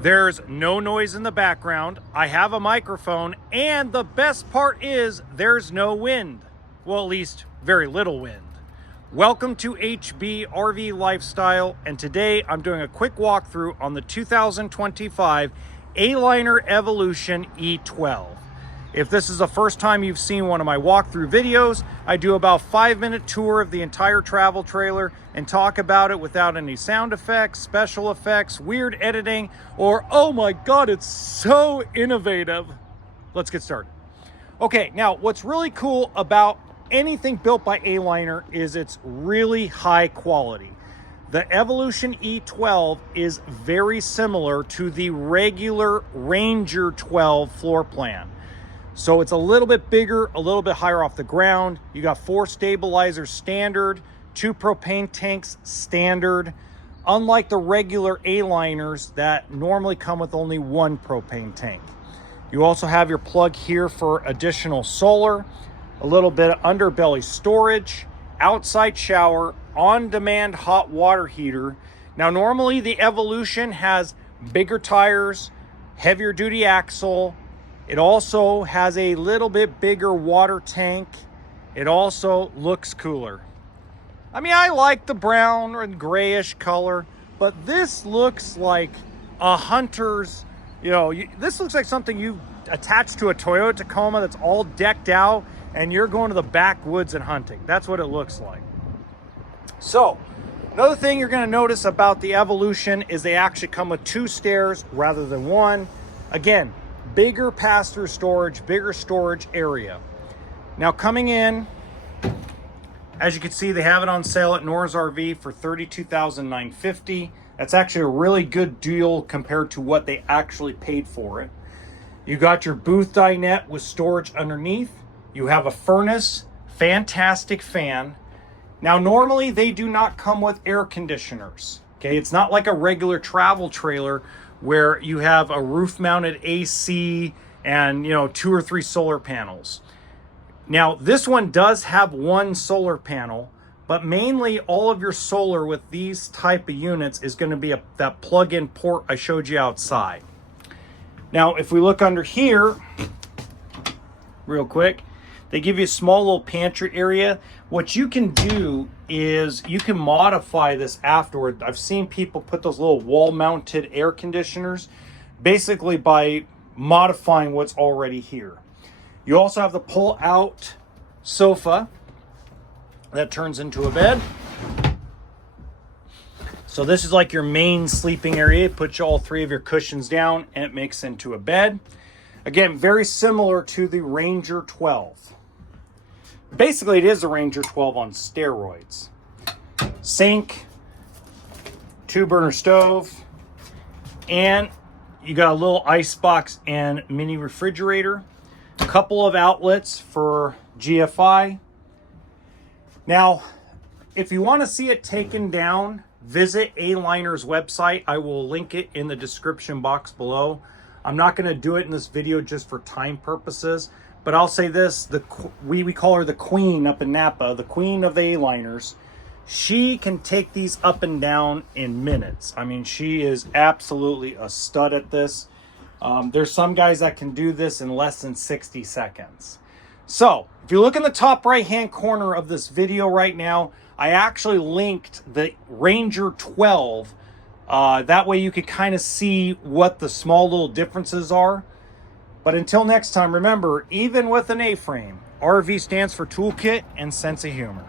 There's no noise in the background. I have a microphone, and the best part is there's no wind. Well, at least very little wind. Welcome to HB RV Lifestyle, and today I'm doing a quick walkthrough on the 2025 A-Liner Evolution E12. If this is the first time you've seen one of my walkthrough videos, I do about 5-minute tour of the entire travel trailer and talk about it without any sound effects, special effects, weird editing, or oh my God, it's so innovative. Let's get started. Okay, now what's really cool about anything built by A-Liner is it's really high quality. The Evolution E12 is very similar to the regular Ranger 12 floor plan. So it's a little bit bigger, a little bit higher off the ground. You got 4 stabilizers standard, 2 propane tanks standard, unlike the regular A-Liners that normally come with only 1 propane tank. You also have your plug here for additional solar, a little bit of underbelly storage, outside shower, on-demand hot water heater. Now normally the Evolution has bigger tires, heavier duty axle. It also has a little bit bigger water tank. It also looks cooler. I mean, I like the brown and grayish color, but this looks like a hunter's, this looks like something you attach to a Toyota Tacoma that's all decked out and you're going to the backwoods and hunting. That's what it looks like. So, another thing you're gonna notice about the Evolution is they actually come with 2 stairs rather than 1. Again, bigger pass-through storage, bigger storage area. Now coming in, as you can see, they have it on sale at Nor's RV for $32,950. That's actually a really good deal compared to what they actually paid for it. You got your booth dinette with storage underneath. You have a furnace, fantastic fan. Now normally they do not come with air conditioners. Okay, it's not like a regular travel trailer where you have a roof-mounted AC and 2 or 3 solar panels. Now this one does have 1 solar panel, but mainly all of your solar with these type of units is going to be that plug-in port I showed you outside. Now if we look under here real quick, they give you a small little pantry area. What you can do is you can modify this afterward. I've seen people put those little wall-mounted air conditioners basically by modifying what's already here. You also have the pull-out sofa that turns into a bed. So this is like your main sleeping area. It puts all 3 of your cushions down and it makes into a bed. Again, very similar to the Ranger 12. Basically, it is a Ranger 12 on steroids. Sink, 2-burner stove, and you got a little ice box and mini refrigerator. A couple of outlets for GFI. Now, if you want to see it taken down, visit A-Liner's website. I will link it in the description box below. I'm not going to do it in this video just for time purposes. But I'll say this, we call her the queen up in Napa, the queen of the A-Liners. She can take these up and down in minutes. I mean, she is absolutely a stud at this. There's some guys that can do this in less than 60 seconds. So, if you look in the top right-hand corner of this video right now, I actually linked the Ranger 12. That way you could kind of see what the small little differences are. But until next time, remember, even with an A-frame, RV stands for toolkit and sense of humor.